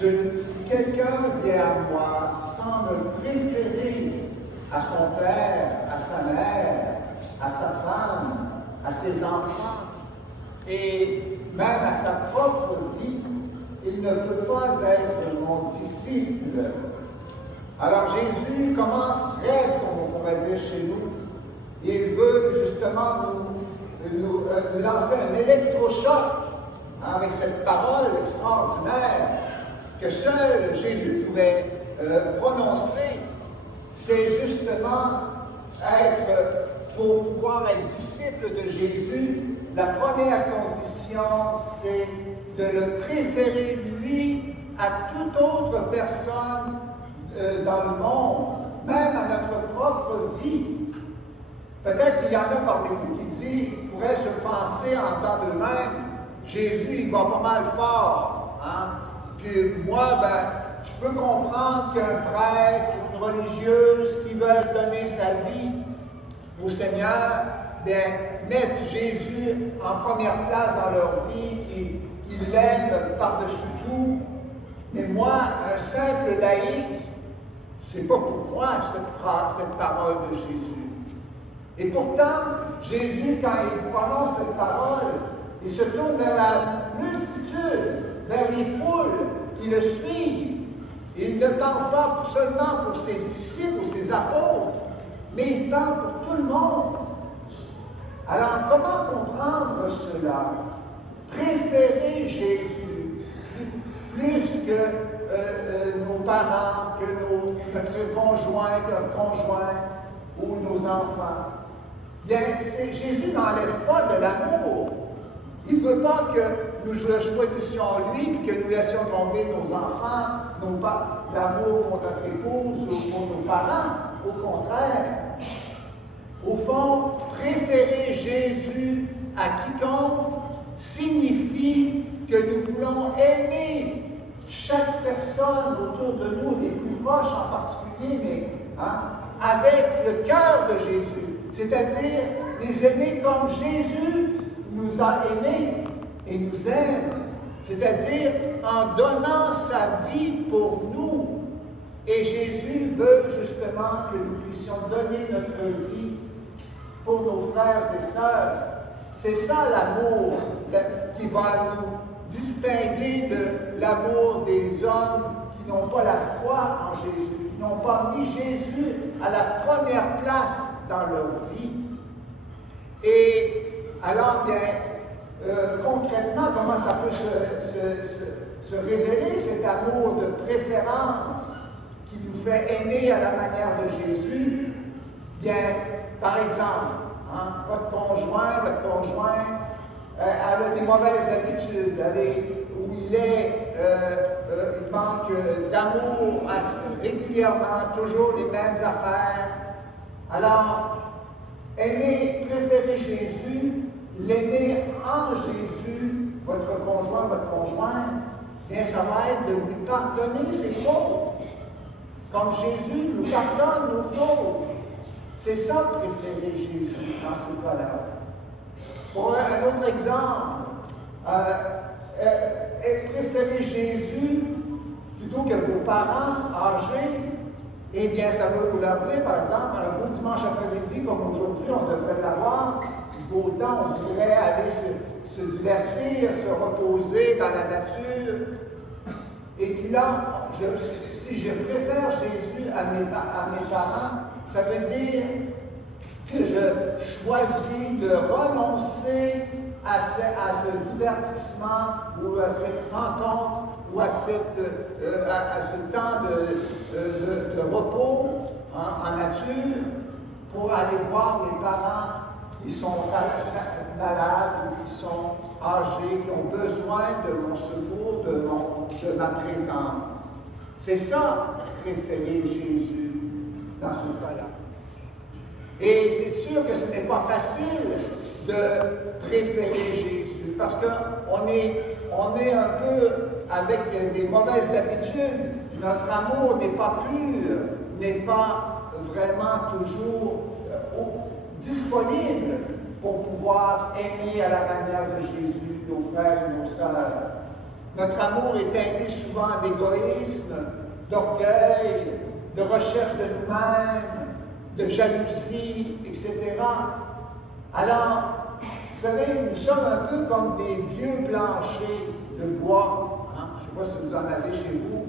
Si quelqu'un vient à moi sans me préférer à son père, à sa mère, à sa femme, à ses enfants, et même à sa propre vie, il ne peut pas être mon disciple. Alors Jésus commence raide, comme on va dire chez nous, et il veut justement nous lancer un électrochoc avec cette parole extraordinaire que seul Jésus pouvait prononcer. C'est justement pour pouvoir être disciple de Jésus, la première condition, c'est de le préférer, lui, à toute autre personne dans le monde, même à notre propre vie. Peut-être qu'il y en a parmi vous qui pourraient se penser en temps d'eux-mêmes, Jésus, il va pas mal fort. Hein? Puis moi, je peux comprendre qu'un prêtre ou une religieuse qui veulent donner sa vie au Seigneur, mettre Jésus en première place dans leur vie, qu'ils l'aiment par-dessus tout. Mais moi, un simple laïc, c'est pas pour moi cette parole de Jésus. Et pourtant, Jésus, quand il prononce cette parole, il se tourne vers la multitude, vers les foules qui le suivent. Il ne parle pas seulement pour ses disciples ou ses apôtres, mais il parle pour tout le monde. Alors, comment comprendre cela? Préférer Jésus plus que nos parents, que notre conjoint ou nos enfants. Bien, Jésus n'enlève pas de l'amour. Il ne veut pas que nous le choisissions lui et que nous laissions tomber nos enfants, l'amour pour notre épouse ou pour nos parents. Au contraire. Au fond, préférer Jésus à quiconque signifie que nous voulons aimer chaque personne autour de nous, les plus proches en particulier, mais avec le cœur de Jésus. C'est-à-dire les aimer comme Jésus nous a aimés et nous aime. C'est-à-dire en donnant sa vie pour nous. Et Jésus veut justement que nous puissions donner notre vie pour nos frères et sœurs. C'est ça l'amour qui va nous distinguer de l'amour des hommes qui n'ont pas la foi en Jésus, qui n'ont pas mis Jésus à la première place dans leur vie. Et alors, concrètement, comment ça peut se révéler, cet amour de préférence qui nous fait aimer à la manière de Jésus? Bien, par exemple, votre conjoint a des mauvaises habitudes, où il manque d'amour régulièrement, toujours les mêmes affaires. Alors, préférer Jésus, l'aimer en Jésus, votre conjoint, bien, ça va être de lui pardonner ses fautes. Comme Jésus nous pardonne nos fautes. C'est ça, préférer Jésus dans ce cas-là. Pour un autre exemple, préférer Jésus plutôt que vos parents âgés, eh bien, ça veut vous leur dire, par exemple, un beau dimanche après-midi, comme aujourd'hui, on devrait l'avoir, beau temps, on pourrait aller se divertir, se reposer dans la nature. Et puis là, si je préfère Jésus à mes parents, ça veut dire que je choisis de renoncer à ce divertissement ou à cette rencontre ou à ce temps de repos en nature pour aller voir mes parents qui sont malades ou qui sont âgés, qui ont besoin de mon secours, de ma présence. C'est ça, préférer Jésus dans ce cas-là. Et c'est sûr que ce n'est pas facile de préférer Jésus, parce qu'on est un peu avec des mauvaises habitudes. Notre amour n'est pas pur, n'est pas vraiment toujours disponible pour pouvoir aimer à la manière de Jésus nos frères et nos sœurs. Notre amour est teinté souvent d'égoïsme, d'orgueil, de recherche de nous-mêmes, de jalousie, etc. Alors, vous savez, nous sommes un peu comme des vieux planchers de bois. Hein? Je ne sais pas si vous en avez chez vous.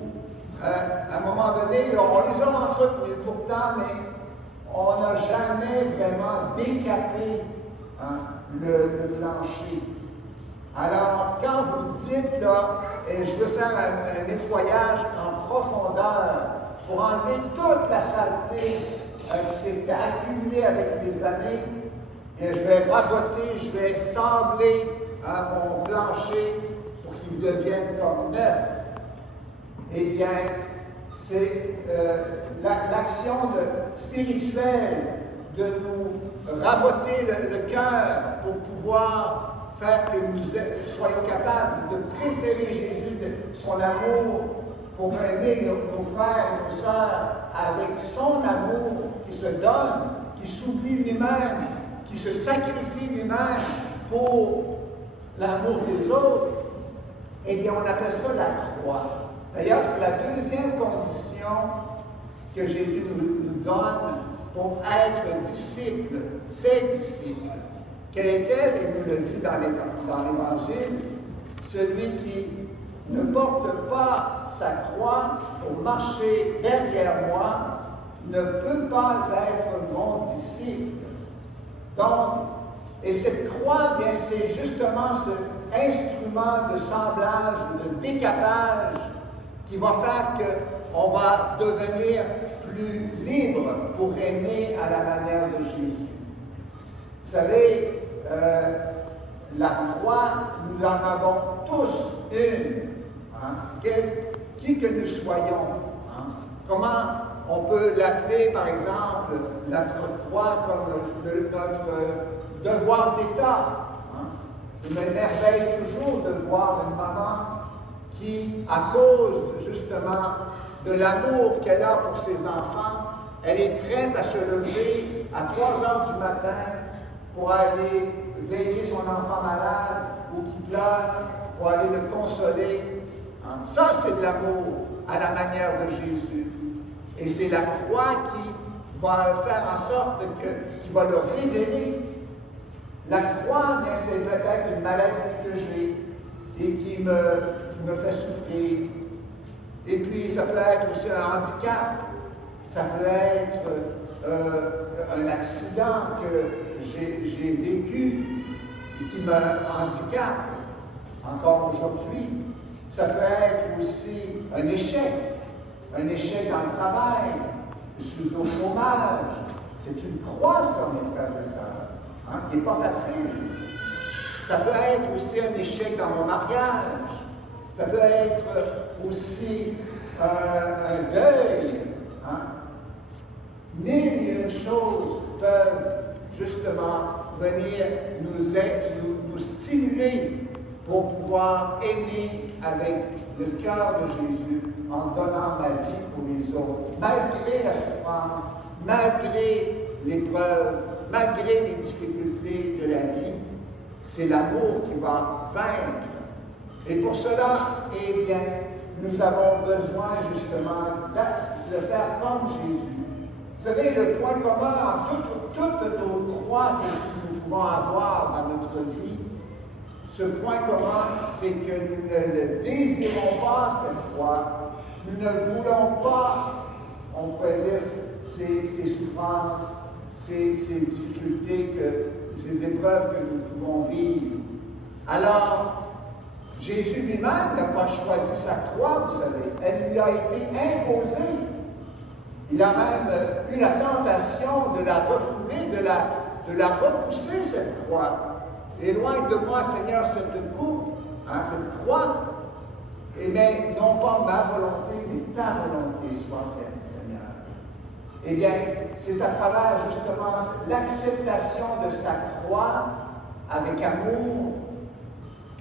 À un moment donné, là, on les a entretenus pourtant, mais on n'a jamais vraiment décapé le plancher. Alors, quand vous dites, là, je veux faire un nettoyage en profondeur pour enlever toute la saleté qui s'est accumulée avec les années, et je vais raboter, je vais sabler mon plancher pour qu'il devienne comme neuf. Eh bien, c'est l'action spirituelle de nous raboter le cœur pour pouvoir faire que nous soyons capables de préférer Jésus, de son amour, pour aimer nos frères et nos sœurs avec son amour qui se donne, qui s'oublie lui-même, qui se sacrifie lui-même pour l'amour des autres. Eh bien, on appelle ça la croix. D'ailleurs, c'est la deuxième condition que Jésus nous donne pour être disciple, ses disciples. Quelle est-elle? Il nous le dit dans l'Évangile, celui qui ne porte pas sa croix pour marcher derrière moi ne peut pas être mon disciple. Donc, et cette croix, bien, c'est justement ce instrument de semblage, de décapage qui va faire qu'on va devenir plus libre pour aimer à la manière de Jésus. Vous savez, la croix, nous en avons tous une, qui que nous soyons. Comment on peut l'appeler, par exemple, notre croix comme notre devoir d'État. Il m'émerveille toujours de voir une maman qui, à cause justement de l'amour qu'elle a pour ses enfants, elle est prête à se lever à 3 heures du matin pour aller veiller son enfant malade ou qui pleure, pour aller le consoler. Ça, c'est de l'amour à la manière de Jésus. Et c'est la croix qui va faire en sorte qu'il va le révéler. La croix, bien, c'est peut-être une maladie que j'ai et qui me fait souffrir. Et puis, ça peut être aussi un handicap. Ça peut être un accident que j'ai vécu et qui me handicape encore aujourd'hui. Ça peut être aussi un échec dans le travail, je suis au chômage. C'est une croix, ça, mes frères et sœurs, qui n'est pas facile. Ça peut être aussi un échec dans mon mariage. Ça peut être aussi un deuil. Mille et une choses peuvent justement venir nous stimuler pour pouvoir aimer avec le cœur de Jésus en donnant ma vie pour les autres, malgré la souffrance, malgré l'épreuve, malgré les difficultés de la vie. C'est l'amour qui va vaincre. Et pour cela, eh bien, nous avons besoin justement de faire comme Jésus. Vous savez, le point commun en toutes nos croix que nous pouvons avoir dans notre vie, ce point commun, c'est que nous ne le désirons pas, cette croix. Nous ne voulons pas, on pourrait dire, ces souffrances, ces difficultés, ces épreuves que nous pouvons vivre. Alors, Jésus lui-même n'a pas choisi sa croix, vous savez. Elle lui a été imposée. Il a même eu la tentation de la refouler, de la repousser, cette croix. Éloigne de moi, Seigneur, cette coupe, cette croix. Mais non pas ma volonté, mais ta volonté soit faite, Seigneur. Eh bien, c'est à travers justement l'acceptation de sa croix avec amour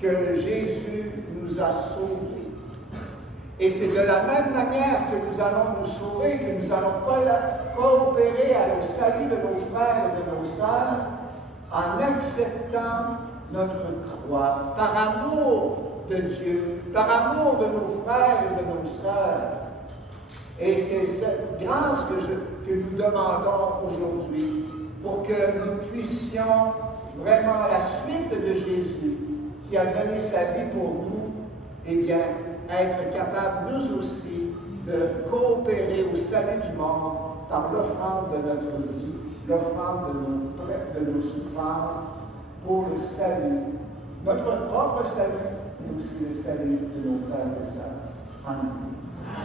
que Jésus nous a sauvés. Et c'est de la même manière que nous allons nous sauver, que nous allons coopérer au salut de nos frères et de nos sœurs en acceptant notre croix, par amour de Dieu, par amour de nos frères et de nos sœurs. Et c'est cette grâce que nous demandons aujourd'hui pour que nous puissions vraiment, à la suite de Jésus, qui a donné sa vie pour nous, eh bien, être capables, nous aussi, de coopérer au salut du monde par l'offrande de notre vie, l'offrande de nos souffrances pour le salut, notre propre salut, mais aussi le salut de nos frères et sœurs. Amen.